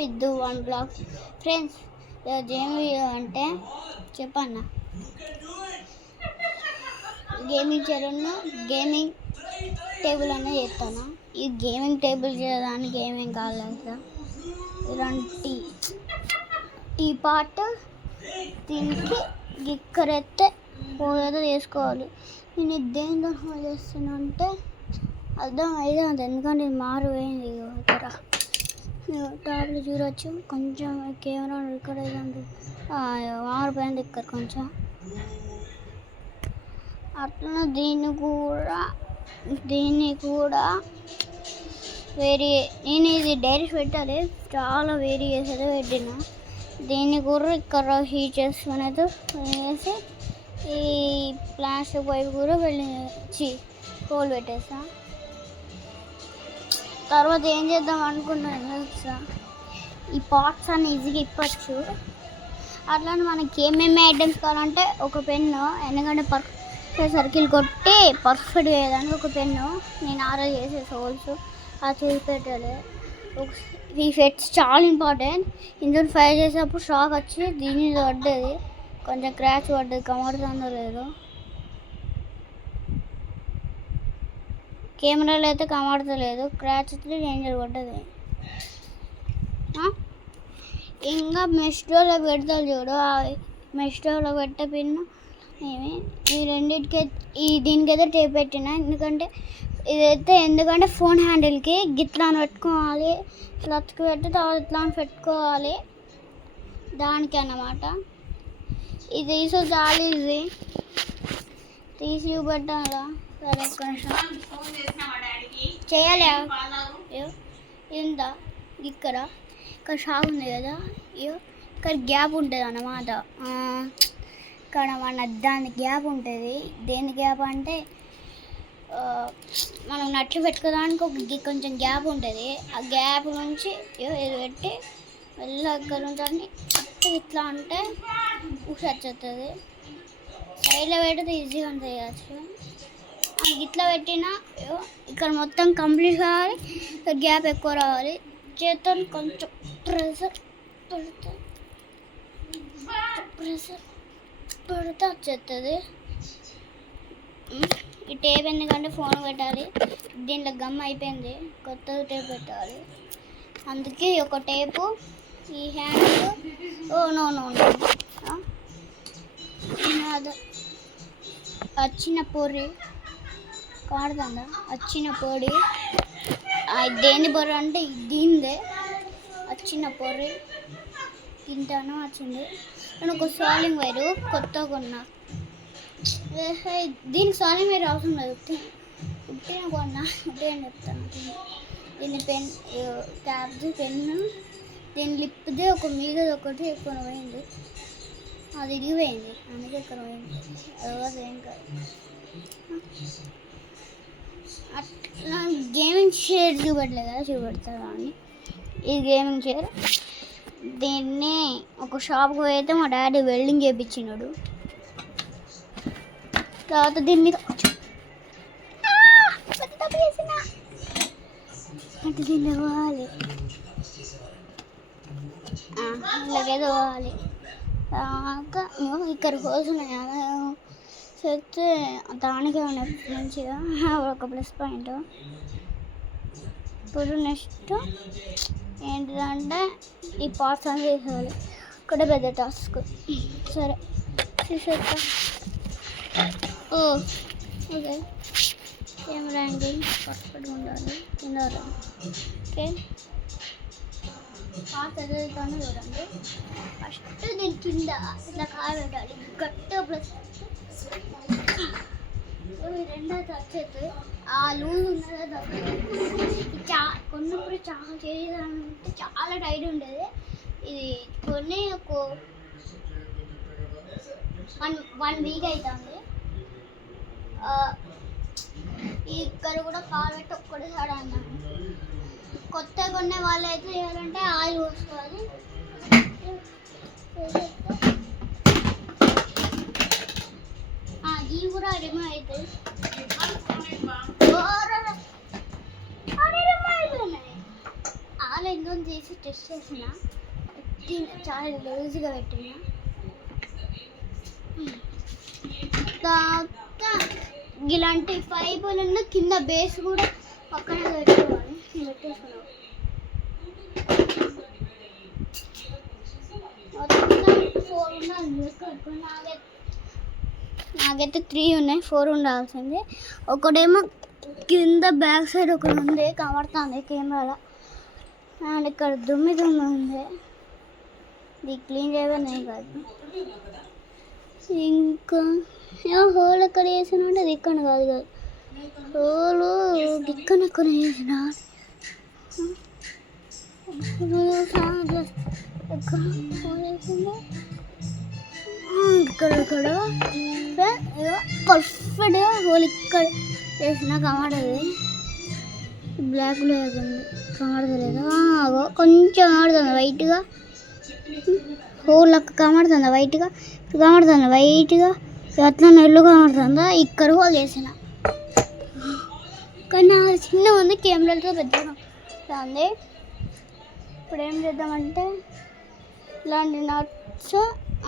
With one block. Friends ఏం video అంటే చెప్పన్నా, గేమింగ్ చైర్ను గేమింగ్ టేబుల్ అనేది చేస్తాను. ఈ గేమింగ్ టేబుల్ చేయడానికి ఏమేం కావాలి సార్, ఇలాంటి టీ పాట్ దీనికి గిక్కరెత్తే ఏదో చేసుకోవాలి. నేను దేనితో హోల్ చేస్తున్నా అంటే అర్థం అయితే అంత, ఎందుకంటే ఇది మారిపోయింది. ఇక్కడ టాప్లో చూడవచ్చు, కొంచెం కెమెరా ఇక్కడ మారిపోయింది ఇక్కడ కొంచెం. అట్లా దీన్ని కూడా నేను ఇది డైరెక్ట్ పెట్టాలి, చాలా వేరీ చేసేది పెట్టిన. దీన్ని కూడా ఇక్కడ హీట్ చేసుకునేది వేసి ఈ ప్లాస్టిక్ పైపు కూడా హోల్ పెట్టేసా. తర్వాత ఏం చేద్దాం అనుకుంటున్నాను తెలుసా, ఈ పాట్స్ అన్ని ఈజీగా ఇప్పచ్చు. అట్లానే మనకి ఏమేమి ఐటమ్స్ కావాలంటే ఒక పెన్ను, ఎందుకంటే పర్ఫెక్ట్ సర్కిల్ కొట్టి పర్ఫెక్ట్ వేయడానికి ఒక పెన్ను నేను ఆర్డర్ చేసేసి హోల్స్ అది చేసి పెట్టాలి. ఈ ఫెట్స్ చాలా ఇంపార్టెంట్. ఇందులో ఫ్రై చేసేటప్పుడు షాక్ వచ్చి దీని పడ్డది, కొంచెం క్రాచ్ పడ్డది, కమరుతుందో లేదో. కెమెరాలో అయితే కమడతలేదు, క్రాచ్ అయితే డేంజర్ పడ్డది. ఇంకా మెస్టోలో పెడతారు చూడు, మెస్టోలో పెట్టే పిన్ను ఏమి ఈ రెండింటికి దీనికైతే టేప్ పెట్టిన, ఎందుకంటే ఫోన్ హ్యాండిల్కి గిట్లా పెట్టుకోవాలి, ఇట్లా అతుకు పెట్టి తర్వాత ఇట్లా పెట్టుకోవాలి దానికి అన్నమాట. ఇది చాలా ఈజీ, తీసి చూపెట్టాలా. సరే కొంచెం చేయాలి. ఇంత ఇక్కడ షాక్ ఉంది కదా, ఇక్కడ గ్యాప్ ఉంటుంది అన్నమాట. ఇక్కడ మన దాని గ్యాప్ ఉంటుంది. దేని గ్యాప్ అంటే మనం నట్లు పెట్టుకోవడానికి కొంచెం గ్యాప్ ఉంటుంది. ఆ గ్యాప్ నుంచి ఇది పెట్టి మళ్ళీ అక్కడ నుంచి ఇట్లా అంటే ఉష వచ్చేస్తుంది. సైడ్లో పెడితే ఈజీగా ఉంటుంది చేయచ్చు. ఇట్లా పెట్టినా ఇక్కడ మొత్తం కంప్లీట్ కావాలి, ఇక్కడ గ్యాప్ ఎక్కువ రావాలి. చేత్తో కొంచెం ప్రెషర్ పెడితే వచ్చేస్తుంది. ఈ టేప్ ఎందుకంటే ఫోన్ పెట్టాలి, దీంట్లో గమ్ అయిపోయింది, కొత్త టేప్ పెట్టాలి. అందుకే ఒక టేపు ఈ హ్యాండ్ వచ్చిన పొడి కాడుతుందా, వచ్చిన పొడి దేని పొడి అంటే దీనిదే వచ్చిన పొడి తింటాను వచ్చింది. నేను ఒక సాలింగ్ వైరు కొత్తగా కొన్నా, దీనికి సాలింగ్ వైర్ అవసరం లేదు, ఉట్టిన కొన్నా, ఉట్టిన చెప్తాను. దీని క్యాప్ది పెన్ను, దీని లిప్ది ఒక మీద ఒకటి ఎక్కువ పోయింది, అది ఇరిగిపోయింది, అందుకే ఇక్కడ పోయింది. అది ఏం కాదు. అట్లా గేమింగ్ చైర్ చూపెట్టలేదు కదా, చూపెడతాను అని. ఈ గేమింగ్ చైర్ దీన్ని ఒక షాప్కి పోయితే మా డాడీ వెల్డింగ్ చేయించినాడు. తర్వాత దీని మీద దీన్ని పోవాలి, ఇలాగేదో పోవాలి. తర్వాత ఇక్కడ కోసున్నాయి చెప్తే దానికే ఉన్నాయి మంచిగా ఒక ప్లస్ పాయింట్. ఇప్పుడు నెక్స్ట్ ఏంటిదంటే ఈ పార్ట్స్ అని చేసేయాలి, ఇక్కడ పెద్ద టాస్క్. సరే చూసేస్తా. ఓకే, కెమెరా యాంగిల్ పర్ఫెక్ట్గా ఉండాలి, తినాలి. ఓకే, పార్ట్స్ ఎదుగుతాను చూడండి. ఫస్ట్ దీని కింద ఇట్లా కాయ పెట్టాలి, గట్టిగా ప్లస్ రెండోది వచ్చేది ఆ లూజ్ ఉన్నది. కొన్నప్పుడు చాలా చేయాలంటే చాలా టైట్ ఉండేది. ఇది కొన్ని ఒక 1 వీక్ అవుతుంది. ఇక్కడ కూడా కాలు పెట్టి ఒక్కటిసారి అన్నాను. కొత్తగా కొనే వాళ్ళు అయితే చేయాలంటే ఆయిల్ పోసుకోవాలి. ఇవి కూడా రిమూవ్ అవుతాయి. ఆల్ ఎందుకు చేసి టెస్ట్ వేసిన చాలా లూజ్గా పెట్టిన తర్వాత ఇలాంటి పైపులను కింద బేస్ కూడా పక్కన పెట్టుకోవాలి. పెట్టేసుకున్నాం నాకైతే 3 ఉన్నాయి, 4 ఉండాల్సింది. ఒకటేమో కింద బ్యాక్ సైడ్ ఒకటి ఉంది కనబడుతుంది కెమెరాలో. అండ్ ఇక్కడ దుమ్మి ఉంది, ఇది క్లీన్ చేయడం కాదు. ఇంకా హోల్ ఎక్కడ వేసిన అంటే అది ఇక్కడ కాదు హోలు ఇక్కడ వేసిన ఇక్కడ పర్ఫెక్ట్గా హోల్ ఇక్కడ వేసిన కనబడదు. బ్లాక్ లేకుండా కనబడతలేదు, కొంచెం కనబడుతుంది వైట్గా. హోల్ అక్క కనబడుతుందా వైట్గా, కనబడుతుంది వైట్గా, అట్లా నెల్లు కనబడుతుందా. ఇక్కడ హోల్ చేసిన కానీ నాకు చిన్న ఉంది, కెమెరాలతో పెద్దగా ఉంది. ఇప్పుడు ఏం చేద్దామంటే ఇలాంటి నట్స్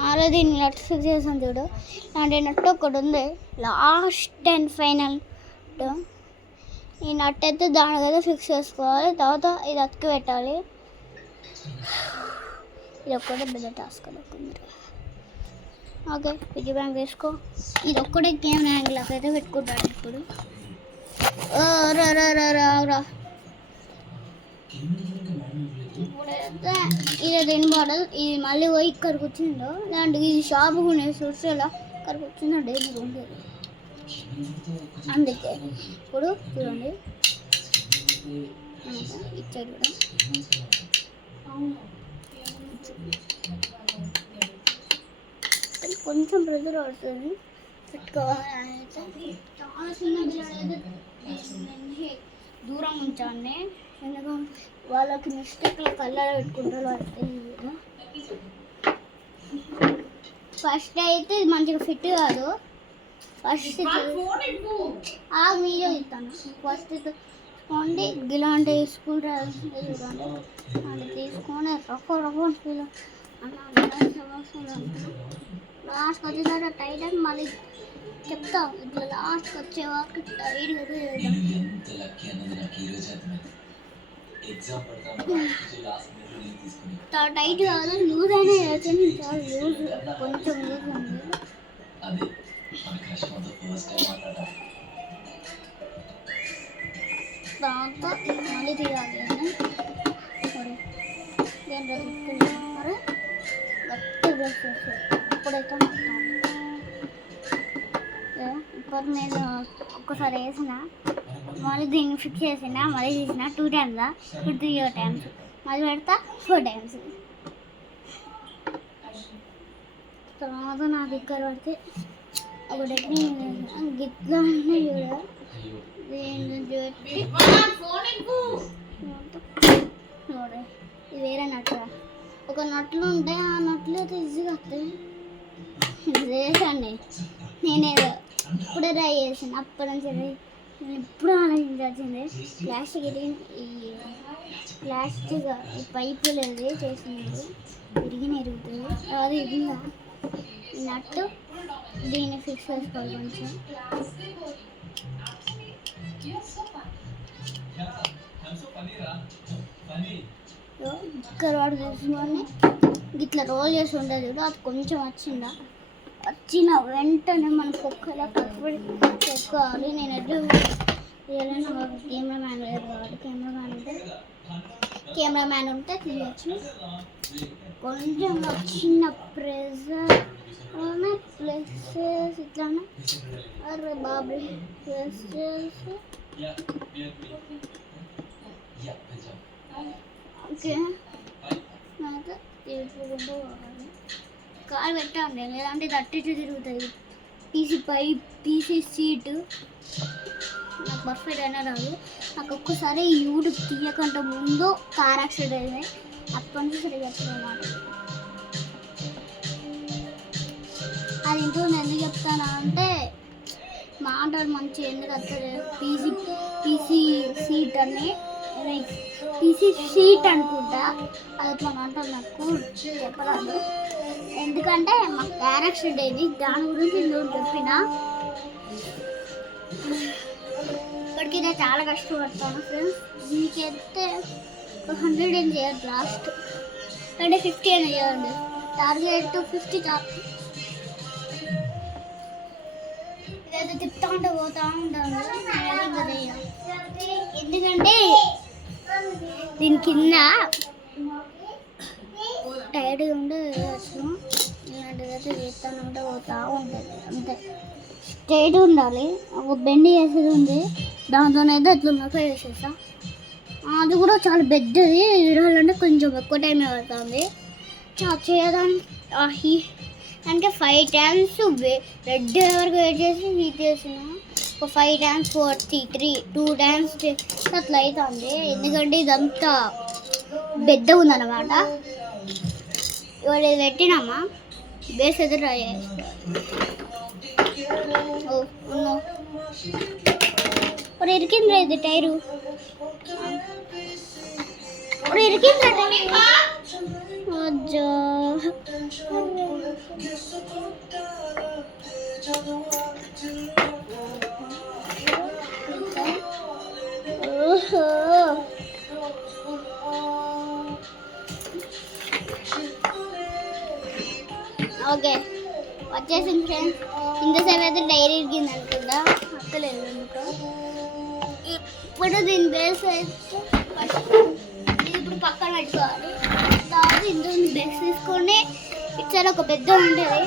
ఆల్రెడీ నట్స్ ఫిక్స్ చేసాను చూడు, ఇలాంటి నట్ ఒకటి ఉంది లాస్ట్ అండ్ ఫైనల్. ఈ నట్ అయితే దాని కదా ఫిక్స్ చేసుకోవాలి, తర్వాత ఇది అతికి పెట్టాలి. ఇది ఒక్కటే పెద్ద టాస్క్ అనుకుంది. ఓకే పిగ్గీ బ్యాంక్ వేసుకో. ఇది ఒక్కటే కెమెరా యాంగిల్ అయితే పెట్టుకుంటాను ఇప్పుడు. రా ఇది దేని మోడల్, ఇది మళ్ళీ పోయి ఇక్కడికి వచ్చిందో లేదంటే ఇది షాప్ కొనే సోషల్ ఇక్కడికి వచ్చిందంటే ఇది ఉండేది. అందుకే ఇప్పుడు చూడండి ఇచ్చాడు కూడా కొంచెం ప్రెజర్ అవుతుంది పెట్టుకోవాలి. చాలా చిన్న పిల్లలు దూరం ఉంచండి, ఎందుకంటే వాళ్ళకి మిస్టేక్లు కళ్ళలో పెట్టుకుంటారు. ఫస్ట్ అయితే ఇది మంచిగా ఫిట్ కాదు. ఫస్ట్ వీడియో ఇస్తాను. ఫస్ట్ తీసుకోండి ఇలాంటి స్కూల్ చూడండి, అది తీసుకొని రఫ్ ఫీల్ లాస్ట్కి వచ్చేసరికి టైట్ అని మళ్ళీ చెప్తా. ఇట్లా లాస్ట్కి వచ్చే వరకు టైట్గా టైట్ కాదు, లూజ్ అయినా వేయచ్చని చాలా లూజ్, కొంచెం లూజ్ ఉంది. దాంతో మళ్ళీ తీయాలి అని మరి గట్టి బ్రష్ చేస్తారు. ఇప్పుడైతే ఇప్పుడు నేను ఒక్కసారి వేసిన మళ్ళీ దీన్ని ఫిక్స్ చేసిన, మళ్ళీ తీసిన 2 times, ఇప్పుడు 3 times, మళ్ళీ పెడతా 4 times. తర్వాత నా దగ్గర పడితే ఒక టెక్నిక్ గిట్లా చూడ ఇది వేరే నట్టు. ఒక నట్లు ఉంటాయి, ఆ నట్లు అయితే ఈజీగా వస్తాయి. చేసండి నేనేదో ఇప్పుడే ట్రై చేసాను, అప్పటి నుంచి నేను ఎప్పుడు ఆలోచించాల్సిందే. ప్లాస్టిక్ ఈ పైపులు అది చేసినప్పుడు విరిగిన ఎరుగుతుంది. అది ఇదిగా ఈ నట్టు దీన్ని ఫిక్స్ చేసుకోవాలి కొంచెం. ఇక్కడ వాడు తీసుకొని ఇట్లా రోల్ చేసి ఉండేది, అది కొంచెం వచ్చిన వెంటనే మనం కుక్కలా పెట్టుకోవాలి. నేను ఎదురు కెమెరామ్యాన్ లేదు కాబట్టి కెమెరామ్యాన్ ఉంటే తీయచ్చు. కొంచెం చిన్న ప్రెజర్ ప్లస్ ఇట్లానే అరే బాబు ప్లస్ చేసి ఓకే అయితే తీసుకుంటూ పోవాలి. కాలు పెట్టండి, లేదంటే ఇది అట్టి తిరుగుతుంది. పీసీ సీటు నాకు పర్ఫెక్ట్ అయినా రాదు. నాకు ఒక్కసారి యూట్యూబ్ తీయకంటే ముందు కార్ యాక్సిడెంట్ అయింది, అప్పటి నుంచి సరిగ్గా అన్నమాట. అది ఇంట్లో నేను ఎందుకు చెప్తాను అంటే మాటలు మంచిగా ఎందుకు వస్తుంది. పీసీ సీట్ అని టీసీ షీట్ అనుకుంటా, అది మన అంటారు, నాకు చెప్పరాదు. ఎందుకంటే మాకు డైరెక్షన్ డేది దాని గురించి నేను చెప్పిన. ఇప్పటికీ నేను చాలా కష్టపడతాను ఫ్రెండ్స్. మీకైతే 100 ఏం చేయాలి, లాస్ట్ అంటే 50 అని చేయండి. టార్గెట్ 50 ఇదైతే తిప్పుతా ఉంటే పోతా ఉంటాను. ఎందుకంటే దీని కింద టైర్డ్గా ఉండే ఇలాంటిదైతే చేస్తాను ఉంటే పోతా ఉంటుంది. అంతే, స్ట్రైట్ ఉండాలి. ఒక బెండ్ చేసేది ఉంది, దాంతోనైతే అట్లా మొక్క చేసేస్తా. అది కూడా చాలా పెద్దది, విరాలంటే కొంచెం ఎక్కువ టైం పడుతుంది చేయడానికి. అంటే 5 times రెడ్ వరకు వెయిట్ చేసి హీట్ చేసిన, ఒక 5 times 2 times అట్లా అవుతుంది. ఎందుకంటే ఇదంతా పెద్దగా ఉందన్నమాట. ఇవాళ ఇది పెట్టినామా బేస్ అయితే ట్రై చేస్తా. ఇరికింది ఇది టైరు, ఇరికింది అజ్జా. ఓకే వచ్చేసింది ఫ్రెండ్స్. ఇంతసేపు అయితే డైరీ ఇరిగింది అనుకుంటా, అక్కలేదు ఎందుకు. ఇప్పుడు దీని బేస్ అయితే ఇప్పుడు పక్కన పెట్టుకోవాలి. తర్వాత ఇందులో బేస్ తీసుకొని ఇచ్చారు ఒక పెద్ద ఉంటుంది.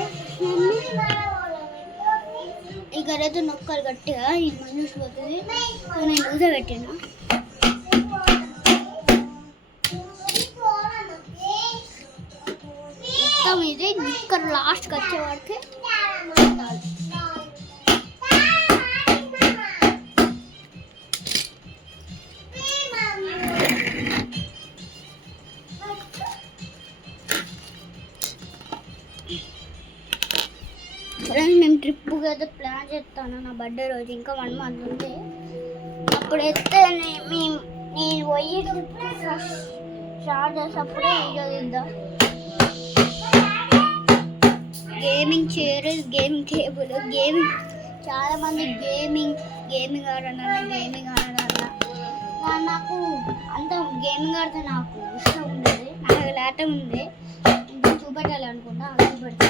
ఇక్కడైతే నొక్కలు గట్టిగా ఈ మంజూసి పోతుంది. నేను యూజ పెట్టినా. మొత్తం ఇది ఇక్కడ లాస్ట్కి వచ్చే వాడికి ఫ్రెండ్స్. మేము ట్రిప్కి అయితే ప్లాన్ చేస్తాను. నా బర్త్డే రోజు ఇంకా 1 month ఉంది. అప్పుడైతే నేను పోయి స్టార్ట్ చేసేటప్పుడే ఇద్దాం. Gaming chair, gaming table, gaming చాలామంది గేమింగ్ ఆడాలన్నా నాకు అంత గేమింగ్ ఆడితే నాకు ఇష్టం ఉండేది. నాకు ల్యాప్టాప్ ఉంది, ఇంకా చూపెట్టాలి అనుకుంటా, అది చూపెడతా.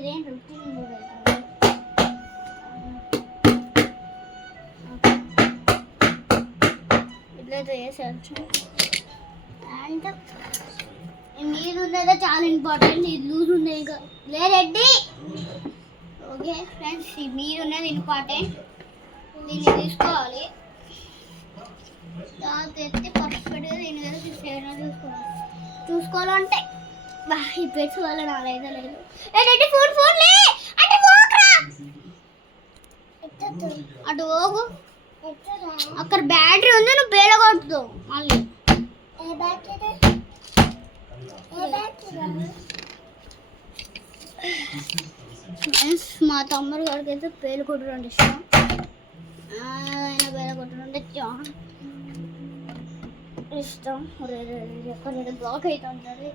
ఇదేం రొటీన్ ఇట్లయితే వేసేయచ్చు. అండ్ మీరు ఉండేదే చాలా ఇంపార్టెంట్. ఇది లూజ్ ఉంది ఇంకా లేరెడ్డి. ఓకే ఫ్రెండ్స్, మీరు ఉన్నది ఇంపార్టెంట్. దీన్ని తీసుకోవాలి, ఎత్తి పర్ఫెక్ట్గా దీని దగ్గర చూసుకోవాలంటే ఈ పెట్స్ వల్ల నాదైతే లేదు. అటు పోగు, అక్కడ బ్యాటరీ ఉంది, నువ్వు పేల కొట్టుతావు మళ్ళీ. మా తమ్ముడు గారికి అయితే పేలు కొట్టడం అంటే ఇష్టం. ఆయన పేల కొట్టడం అంటే చాలా ఇష్టం. ఎక్కడ బ్లాక్ అవుతూ ఉంటుంది.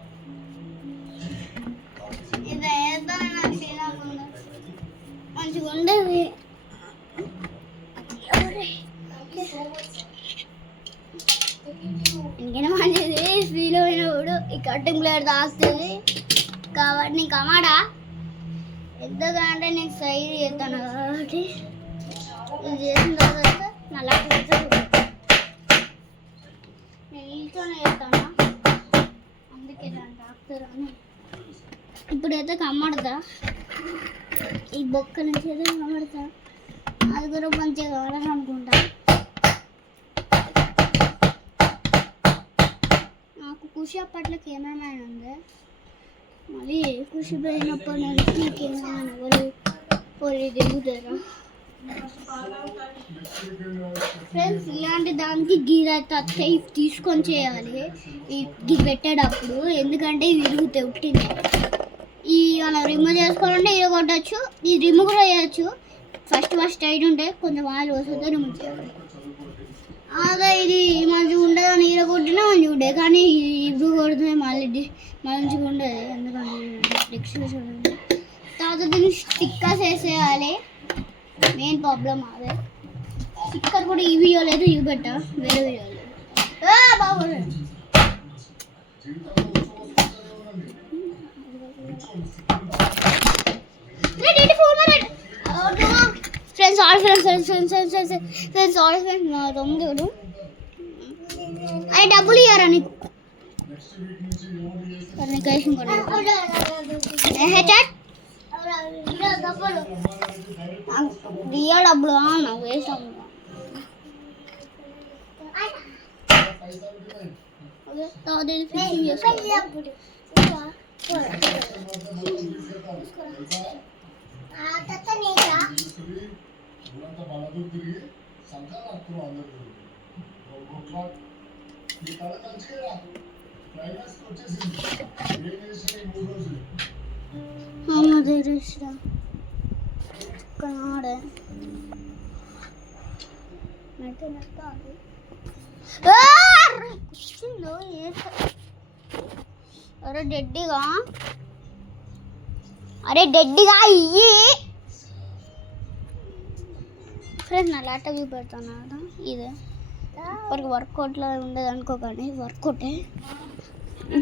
ఇది మంచిగా ఉండేది. ఇంకేనా మంచిది, స్పీడ్లో పోయినప్పుడు ఈ కట్టింగ్ ప్లేయర్ తాగుతుంది కాబట్టి నీకు కమాడా ఎంతగా అంటే నేను సైడ్ చేస్తాను కాబట్టి ఇది చేసిన తర్వాత నా ల్యాప్టాప్ నేను ఇంట్లోనే చేస్తాను. అందుకే దాన్ని తాగుతారు అని. ఇప్పుడైతే కమ్మడతా, ఈ బొక్క నుంచి అయితే కమ్మడతా. అది కూడా మంచిగా కావాలని అనుకుంటా. నాకు ఖుషి అప్పట్లో కెమెరామ్యాన్ ఉంది, మళ్ళీ ఖుషి పోయినప్పటి నుంచి కెమెరామ్యాన్ ఎవరు పోయి దిగుతారా ఫ్రెండ్స్. ఇలాంటి దానికి గీర్ అయితే వచ్చాయి, తీసుకొని చేయాలి ఇది పెట్టేటప్పుడు. ఎందుకంటే ఇవి విరుగుతాయి ఉట్టింది. ఈ మనం రిమూవ్ చేసుకోవాలంటే ఇది కొట్టచ్చు, ఈ రిమూవ్ కూడా చేయొచ్చు. ఫస్ట్ టైట్ ఉంటే కొంచెం ఆయిల్ వస్తుంది, రిమూవ్ చేయాలి. అదే ఇది మంచిగా ఉండదు అని ఈర కొట్టినా మంచిగా ఉండే, కానీ ఇప్పుడు కొడితే మళ్ళీ మంచిగా ఉండదు. ఎందుకంటే నెక్స్ట్ చూడండి తర్వాత దీన్ని స్టిక్కర్స్ వేసేయాలి. మెయిన్ ప్రాబ్లం అదే. స్టిక్కర్ కూడా ఈ వీడియో లేదు, ఇవి పెట్టా వేరే వీడియో లేదు. బాబు friends all friends all friends మా తమ్ముడు అవి డబ్బులు ఇయ్యారా నీకు? రియా డబ్బులు నాకు వేస్ట్ అరే డెడ్డిగా ఇయ్యి ఫ్రెండ్స్. నా ల్యాప్టాప్ చూపెడతాను కదా, ఇదే ఇప్పటికి వర్కౌట్లో ఉండదు అనుకోకండి, వర్కౌటే.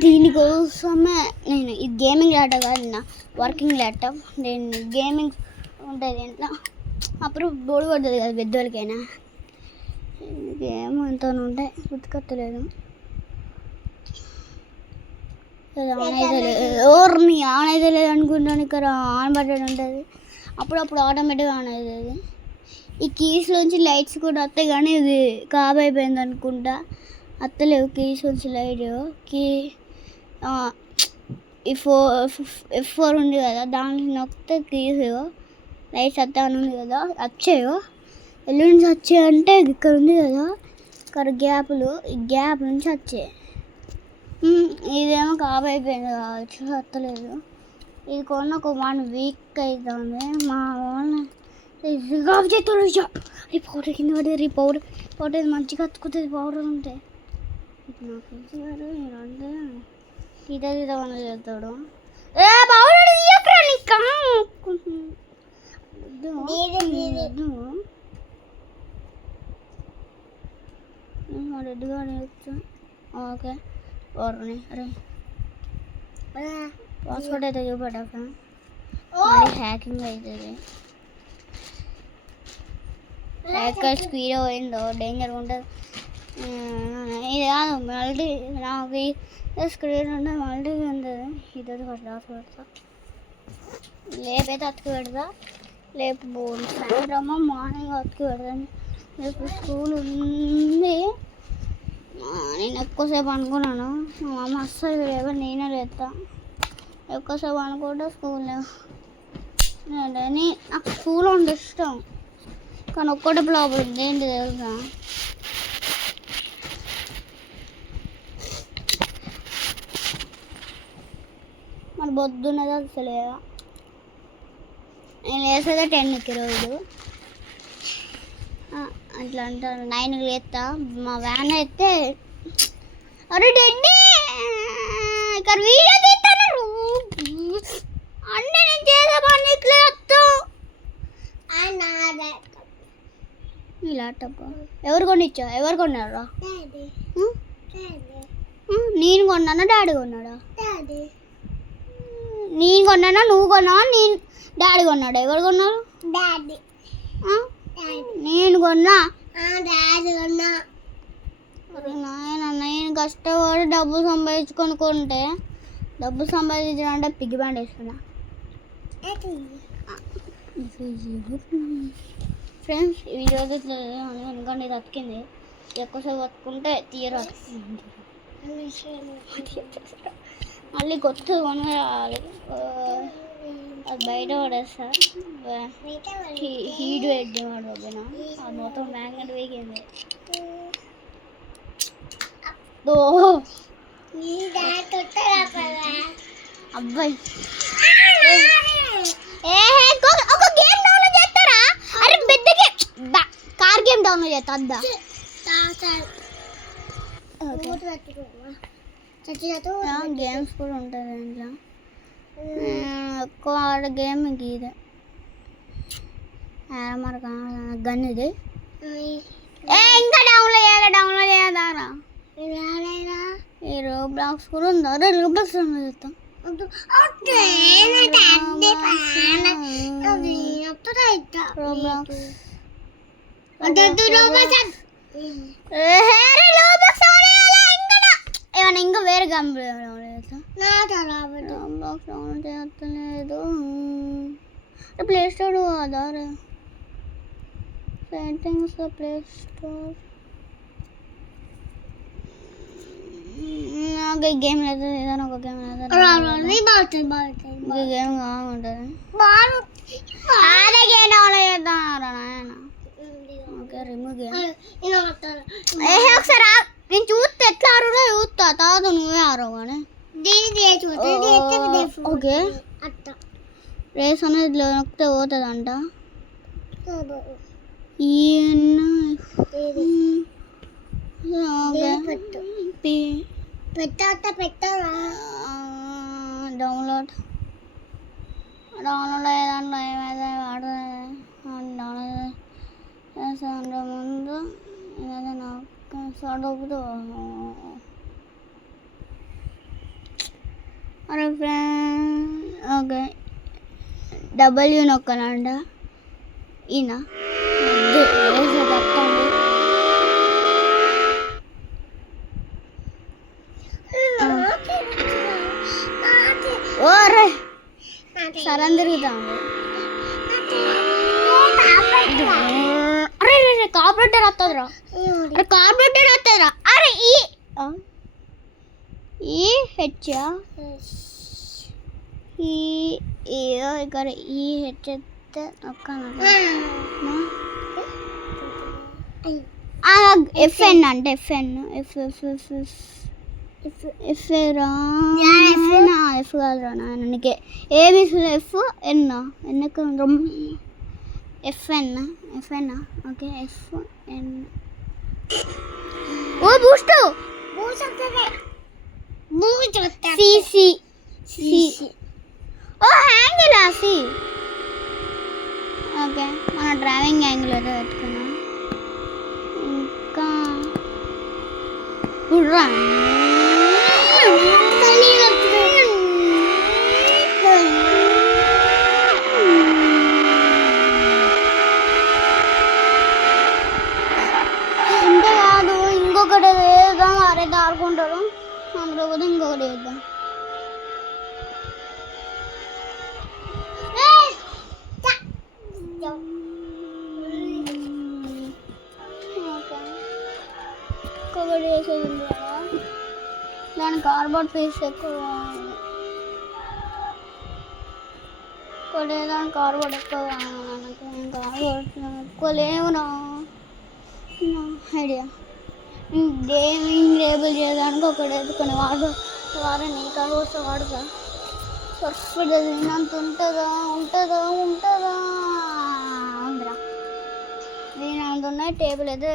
దీనికోసమే నేను ఇది గేమింగ్ ల్యాప్టాప్ కాదు, నా వర్కింగ్ ల్యాప్టాప్. నేను గేమింగ్ ఉంటుంది ఇంట్లో, అప్పుడు బోర్డు పడుతుంది కదా పెద్దోళ్ళకైనా. గేమ్ ఎంత ఉంటే గుర్తుకొత్తలేదు. ఆన్ అయితే లేదు, ఎవరిని ఆన్ అయితే లేదు అనుకుంటాను. ఇక్కడ ఆన్ బటన్ ఉంటుంది, అప్పుడప్పుడు ఆటోమేటిక్గా ఆన్ అవుతుంది. ఈ కీస్లోంచి లైట్స్ కూడా వస్తాయి, కానీ ఇది ఖరాబ్ అయిపోయింది అనుకుంటా, వస్తలేవు కీస్లోంచి లైట్. కీ ఈ F4 ఉంది కదా, దానికి నొక్కితే కీస్ లైట్స్ వస్తాయని ఉంది కదా, వచ్చాయో ఎల్లు నుంచి వచ్చాయంటే ఇక్కడ ఉంది కదా, ఇక్కడ గ్యాప్లు, ఈ గ్యాప్ నుంచి వచ్చాయి. ఇదేమో ఖరాబ్ అయిపోయింది కావచ్చు, వస్తలేదు. ఇది కొన్న ఒక 1 వీక్ అవుతుంది. మా వాళ్ళు ఖరాబ్ చేస్తారు. ఈ పౌడర్ కింద పడేది, పౌడర్ మంచిగా అతుకుతుంది పౌడర్ ఉంటే. నాకు తెలిసారు అంటే తీట పనులు చేస్తాడు. పౌడర్ తీయకరా నీకు రెడ్గా చెప్తా. ఓకే పౌడర్ని అరే పాస్వర్డ్ అయితే చూపెట్టాక హ్యాకింగ్ అవుతుంది. హ్యాకర్ స్పీడ్ పోయిందో డేంజర్ ఉంటుంది. ఇది కాదు మల్టీ, నాకు స్క్రీన్ ఉంటే మల్టీ ఉంటుంది. ఇది ఫస్ట్ రాసి పెడతా, లేపైతే అతుకు పెడతా. లేపు బోర్డు సాయంత్రం మార్నింగ్ అతుకు పెడతాను. రేపు స్కూల్ ఉంది. నేను ఎక్కువసేపు అనుకున్నాను, మా అమ్మ అస్సలు లేవో నేనే లేస్తా. ఎక్కువసేపు అనుకుంటే స్కూల్ నాకు స్కూల్ ఉంటే ఇష్టం, కానీ ఒక్కటే ప్రాబ్లం ఏంటి తెలుసా, మన పొద్దున్నది అసలేదా. నేను లేసేదే 10కి రోజు, అట్లా అంటారు. 9కి లేస్తా. మా వ్యాన్ అయితే అరే డెడ్డి ఇక్కడ వీడియో తీస్తాను అంటే నేను చేసే పని వస్తావు. నీ ల్యాప్టాప్ ఎవరు కొనిచ్చా? ఎవరు కొన్నారా? నేను కొన్నానా డాడీ కొన్నాడా? నేను కొన్నానా నువ్వు కొన్నావా? నేను డాడీ కొన్నాడా? ఎవరు కొన్నారు? డాడీ. నేను కొన్నా. డాడీ కొన్నా. నాయన నేను కష్టపడి డబ్బులు సంపాదించుకొని కొంటే, డబ్బులు సంపాదించడం అంటే పిగ్గి బ్యాండ్ వేసుకున్నా. ఫ్రెండ్స్ ఈ రోజు ఎందుకంటే ఇది అతికింది, ఎక్కువసేపు అతుకుంటే తీయరాదు. మళ్ళీ కొత్తగా కొనగాలి, అది బయట పడేస్తా. హీట్ పెట్టి పడిపోయిన అది మొత్తం మ్యాగ్నెట్ వేగింది. అబ్బాయి ఒక గేమ్ డౌన్లోడ్ చేస్తారా? అరే పెద్ద గేమ్, కార్ గేమ్ డౌన్లోడ్ చేస్తా. గేమ్స్ కూడా ఉంటుంది ఇంట్లో. ఎక్కువ ఆడే గేమ్ ఇంక ఇదే మరి గన్ ఇది. ఇంకా డౌన్లోడ్ చేయదారా ఈ రోబ్లాక్స్ కూడా ఉందా? అరే రోబ్లాక్స్ చెప్తాం. ఏమన్నా ఇంకా వేరే గేమ్ చేయలేదు. ప్లే స్టోర్ అదారా సెట్టింగ్స్ ప్లే స్టోర్ గేమ్ లేదు. ఏదైనా ఒక గేమ్ లేదు. గేమ్ కావాలంటుంది అదే గేమ్ డౌన్లోడ్ చేద్దాం నాయన. Okay remove game. ఒకసారి నేను చూస్తే ఎట్లా ఆరుగా చూస్తా. తర్వాత నువ్వే ఆరవు కానీ. ఓకే రేస్ అనేది నొక్కితే పోతుందంట. డౌన్లోడ్ ఏదన్నా ఏమైతే వాడుతుంది. డౌన్లోడ్ చేసే ముందు ఏదైనా నాకు చదువుతూ అరే ఓకే డబ్ల్యూ నొక్కనంట. ఈయన తప్పండి. ఓరే సరం తిరుగుతాండి. అరే కార్పొరేటర్ వస్తుందిరా. అరే కార్పొరేటర్ వస్తుందిరా. అరే ఈ హెచ్చా ఇక్కడ ఈ హెచ్ ఎఫ్ఎన్ అంటే ఎఫ్ఎన్ ఎఫ్ కాదురా నాయన. నీకే ఏబిసిలో ఎఫ్ఎన్ ఓకే ఎఫ్ఎన్. ఓ బూస్ట్ సిసి ఓ హ్యాంగిల్ సి. ఓకే మన డ్రైవింగ్ యాంగిల్ అయితే పెట్టుకున్నాం. ఇంకా ఇంతే కాదు ఇంకొకటి వేద్దాం. అరే దారుకుంటారు అందులో కూడా ఇంకొకటి వేద్దాం. ఇంకొకటి వేసేది ఉంది కదా దాని కార్బోర్డ్ పీస్ ఎక్కువ దాని కార్బోర్డ్ ఎక్కువ మనకు. కార్బోర్డ్ ఎక్కువ లేవునా ఐడియా. గేమింగ్ లేబుల్ చేయడానికి ఒకటి ఎత్తుకొని వాడని కార్బోర్డ్స్ వాడుతా. పర్ఫెక్ట్ తిన్నంత ఉంటుందా ఉందిరా. దీనంత ఉన్నాయి. టేబుల్ అయితే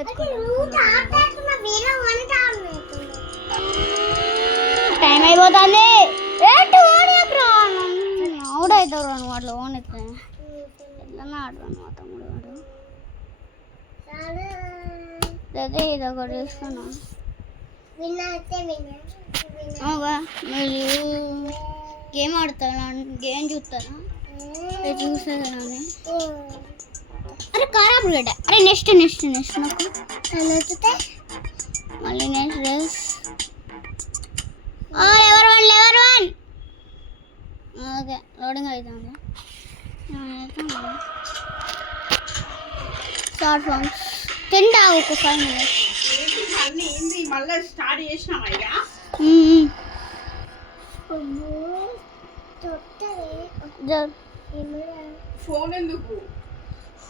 టైం అయిపోతుంది. అవుట్ అవుతారు నువ్వు అట్లా ఓన్ ఎత్తే ఎట్లా ఆడతాను మా తమ్ముడు వాడు. అదే ఇది ఒకటి చూస్తున్నాను. గేమ్ ఆడతాను. గేమ్ చూస్తాను చూస్తాను. అరే ఖరాబ్ గడ్డ. అరే నెక్స్ట్ నాకు మళ్ళీ next race. Level one okay loading అవుతుంది. షార్ట్ ఫార్మ్స్ తింటా ఒక 5 minutes.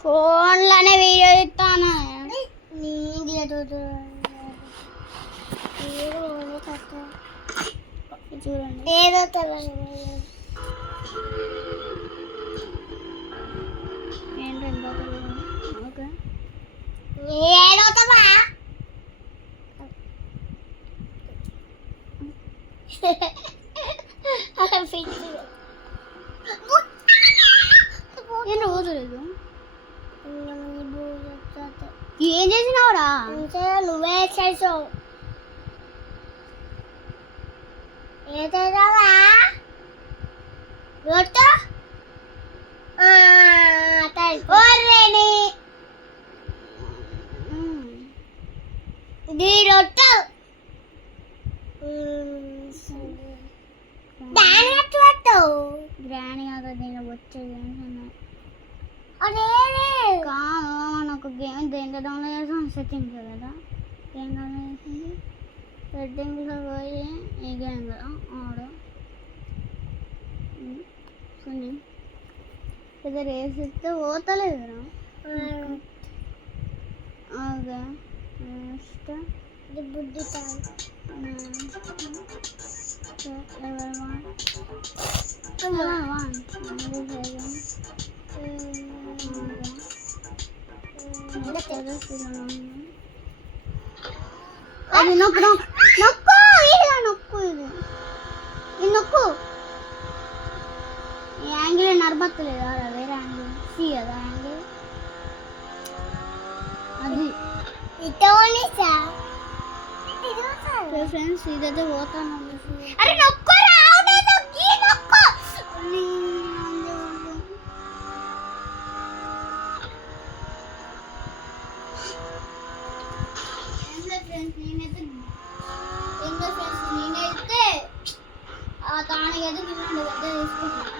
ఫోన్లోనే వీడియో ఇస్తాను. చూడండి ఏదో ఓకే నేను రోజులేదు ఏం చేసినావురా నువ్వే చేసావు ఏదైనా రొట్టె ఇది రొట్టె గ్రాని కాదు దీనిలో వచ్చే గేమ్స్ అదే కాదు నాకు గేమ్ దేంట్లో డౌన్లోడ్ చేసాం సెట్టింగ్స్ కదా ఏం డౌన్లోడ్ చేసింది సెట్టింగ్స్లో పోయి ఈ గేమ్ కదా ఆడు పెద్ద రేస్ ఇస్తే పోతలేదురా ఓకే నెక్స్ట్ బుద్ధి అది నొక్కు నొక్కు ఇది నొక్కు ఇది నొక్కు ఈ యాంగిల్ నరబత్తలేదు వేరే యాంగిల్ సి కదా యాంగిల్ అది ఫ్రెండ్స్ ఇదైతే పోతాను అరే నొక్కు నేనైతే ఆ తానికైతే పిల్లలు పెద్ద తీసుకుంటాను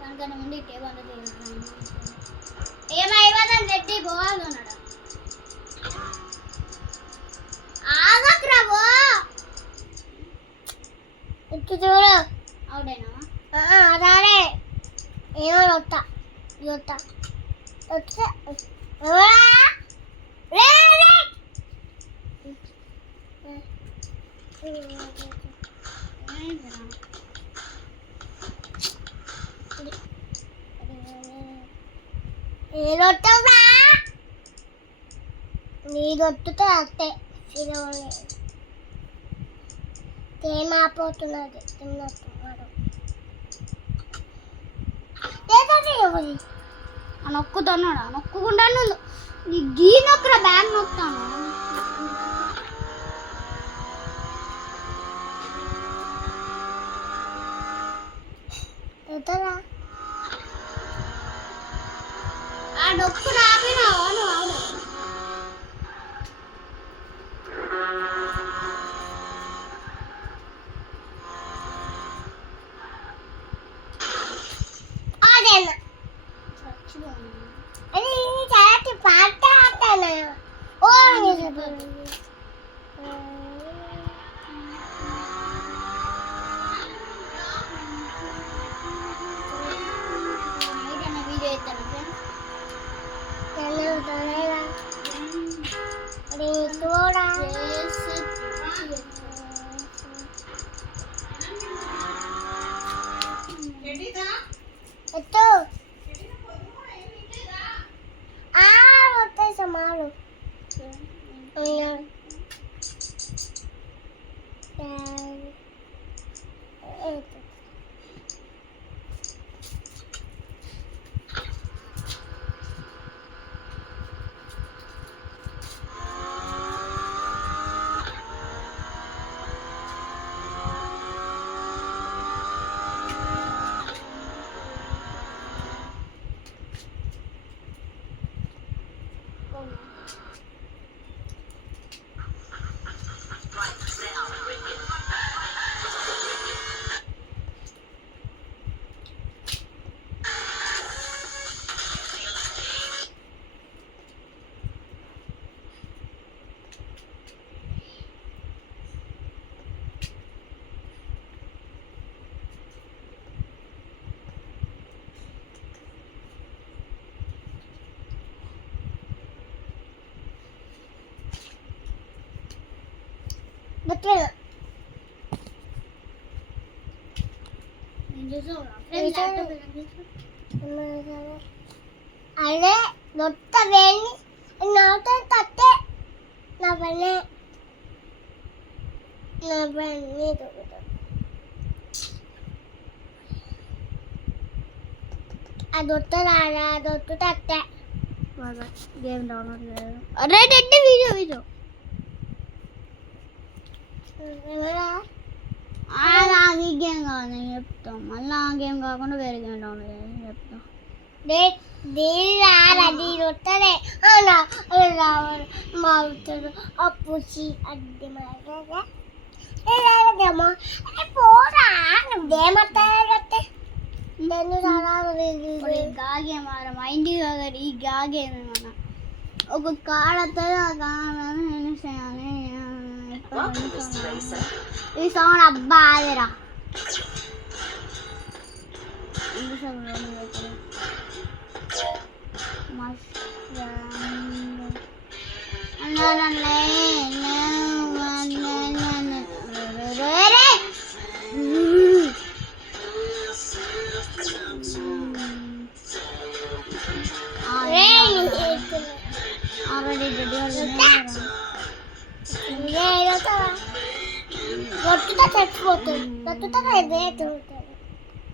దానికన్నా ముందు టేబుల్ అంతా ఏమైపోతాను రెడ్డి పోవాలి అన్నాడు ఆగక్రాబో ఇటు చూడు అవుడేనా అదే ఏమో వస్తా వస్తా వస్తే ఏదొట్టా నీదొట్టుతో అత్తే తేమాపోతున్నది తిన్నట్టున్నాడు నొక్కుతున్నాడా నొక్కుకుండా నీ గీ నొక్కరా బ్యాగ్ నొక్కుతాను ఆ నొక్కు రాపినావా నువ్వు అవును Betul. అదే దొత్త వేణి నాతో తట్టే నా పని ఆ దొత్త రాడా దొత్తు తట్టే గేమ్ డౌన్లోడ్ చేయడం అరే డెడ్డి వీడియో ఈ గేమ్ కావాలి నేను చెప్తాం మళ్ళీ ఆ గేమ్ కాకుండా వేరే గేమ్ డౌన్లోడ్ చేయాలని చెప్తాం వస్తాడే మావుతాడు అప్పుచి అడ్డి పోరా నువ్వేమత్తే గాగే మార మైండ్ కాదు ఈ గాగే మన ఒక కాడ ఈ సౌండ్ అబ్బా అదేరా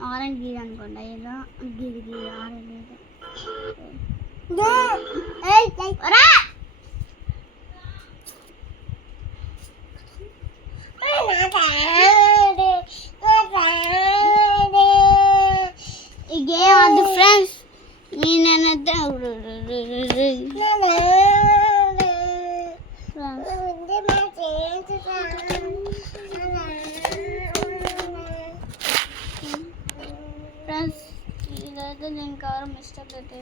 ఆరెంజ్ గీది అనుకోండి ఏదో గిది ఆరెంజ్ ఈ గేమ్ అది ఫ్రెండ్స్ నేనైతే ఫ్రెండ్స్ ఇదైతే నేను కారు మిస్టేక్ అయితే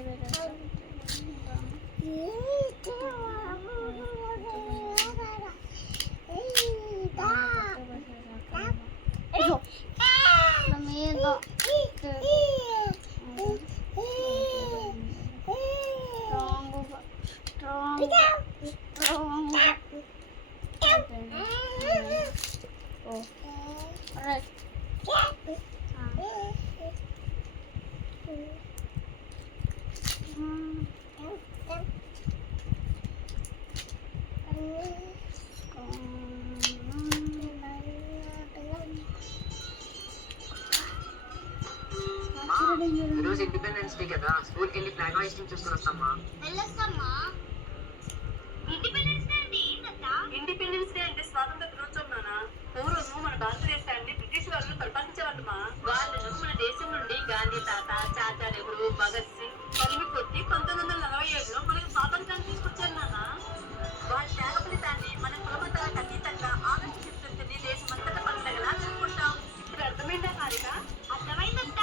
ఈరోజు ఇండిపెండెన్స్ డే కదా స్కూల్కి వెళ్ళి ఫ్లాగ్ హాయిస్టింగ్ చూసుకొని వస్తామా ఇండిపెండెన్స్ డే అంటే స్వాతంత్ర దినోత్సవం నానా పూర్వము మన భారతదేశాన్ని బ్రిటిష్ వాళ్ళు పరిపాలించేవాళ్ళమా వాళ్ళను మన దేశం నుండి గాంధీ తాత చాచా నెహ్రూ భగత్ సింగ్ కలిమి కొట్టి 1947లో మనకు స్వాతంత్రాన్ని తీసుకొచ్చారు నానా వాళ్ళ త్యాగ ఫలితాన్ని మన కులమతాలకు అతీతంగా ఆగస్టు 15ని దేశమంతటా పండగలా జరుపుకుంటాం ఇప్పుడు అర్థమైందా హారిక అర్థమైందంట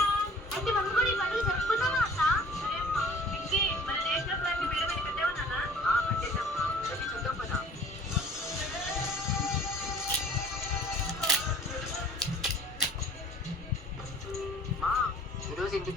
అంటే మనం కూడా ఈ పండుగ జరుపుకున్నామా అక్క సరే అమ్మా ఇంకే మన నేషనల్ ఫ్లాగ్ ని మేడ మీద పెట్టావా నాన్న పెట్టేదమ్మా అది చూద్దాం పదా మా ఈరోజు ఇంటి